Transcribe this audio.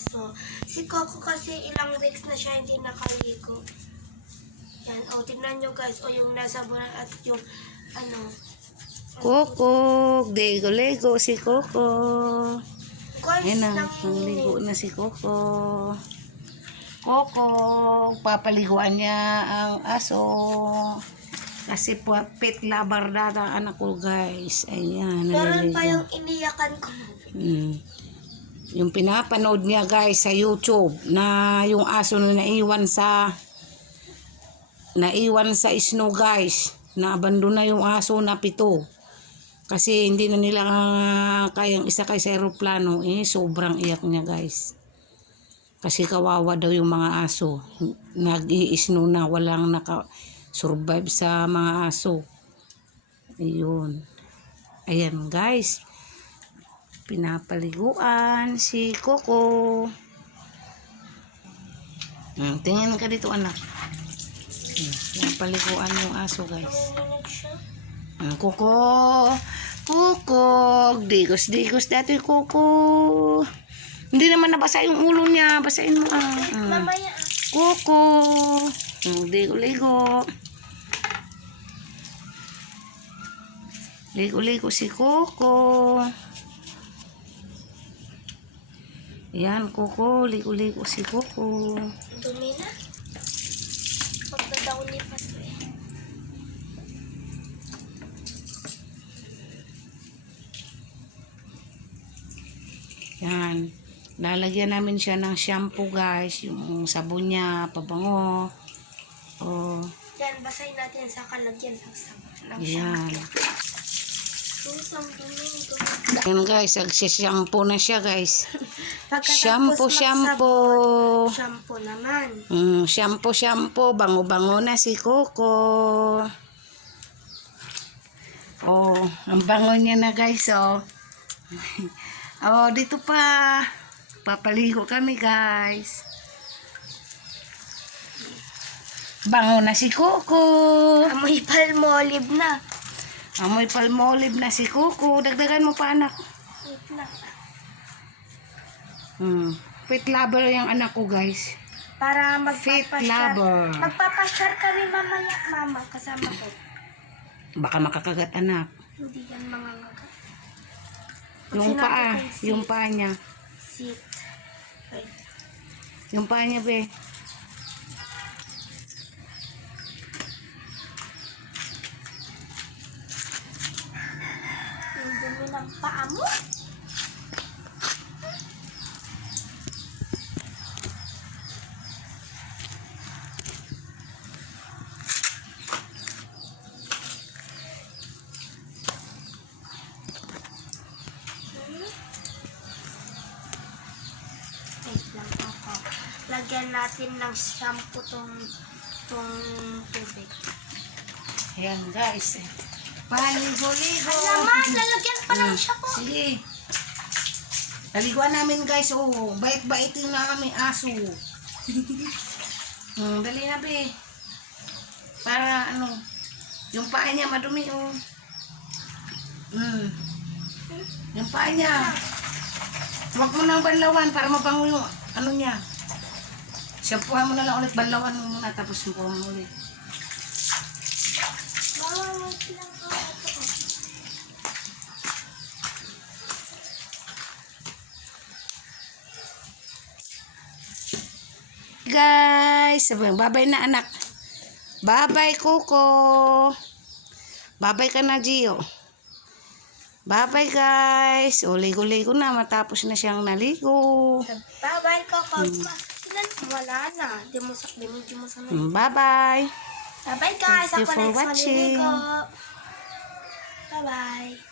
aso. Si Coco kasi ilang weeks na siya hindi nakaligo. Yan, o, tignan nyo guys, o yung nasa bulan at yung, ano, Coco, Lego-lego si Coco. guys, Ayan na, nangligo na si Coco. Coco, papaliguan niya ang aso. Kasi po, pet lover data ang anak ko, guys. Ayan, Meron pa yung iniyakan ko. Mm. Yung pinapanood niya, guys, sa YouTube, na yung aso na naiwan sa naiwan sa snow, guys. Naabandon na yung aso na pito. Kasi hindi na nila ah, kayang isakay sa aeroplano. Eh, sobrang iyak niya, guys. Kasi kawawa daw yung mga aso. Nag-i-snow na, walang naka-survive sa mga aso. Ayun. Ayan, guys. Pinapaliguan si Coco. Hmm, tingin ka dito, anak. Hmm, pinapaliguan yung aso, guys. Hmm, Coco. Coco. Digos-digos dati, Coco. Hindi naman nabasa yung ulo niya. Basain mo. Ah. Hmm. Mamaya, Coco. Hmm, Ligo-ligo. Ligo-ligo si Coco. Yan, Coco. Ligo-ligo si Coco. dumi na. Magdadaw ni Pato eh. Yan. Lalagyan namin siya ng shampoo, guys. Yung sabon niya, pabango. Oh, Yan, basahin natin sa kalagyan ng sabon. Yan. Yan, guys. Nagsishampoo na siya, guys. Pagkatapos Shampoo, shampoo. Shampoo naman. Mm, shampoo, shampoo. Bango-bango na si Coco. Oh, ang bango niya na guys, oh. oh, dito pa. Papaligo kami, guys. Bango na si Coco. Amoy palmolive na. Amoy palmolive na si Coco. Dagdagan mo pa, anak. Wait na. Hmm. Pet lover yung anak ko, guys. Para Fit magpapasyar. lover. Magpapasyar ka rin mamaya, mama. Kasama ko. Baka makakagat, anak. Hindi yan mga ngaga. Pag Yung sinabi paa. kong sit, Yung paa niya. Sit. Wait. Yung paa niya, be. Yung dumi ng paa mo. Wait lang ako. Lagyan natin ng shampoo tong tong tubig. Ayan, guys. Paligo-ligo. Alaman, lalagyan pa ng Hmm. shampoo. Sige. Taliguan namin, guys. Oh, bait-baitin na kami aso. hmm, dali na, be. Para, ano, yung paa niya madumi, oh. Hmm. Yung paa niya. Huwag mo nang banlawan para mabango yung, ano niya. Shampoohan mo na lang ulit, banlawan mo muna, tapos shampoohan mo ulit. Guys, babay na anak. Babay Coco. Babay ka na Gio. Babay guys. O ligo-ligo na matapos na siyang naligo. Bye-bye ko, Papa. Wala na. Di mo sa, di mo, sa Mm, Bye-bye. Bye-bye guys. Thank you Ako for next watching. Bye-bye.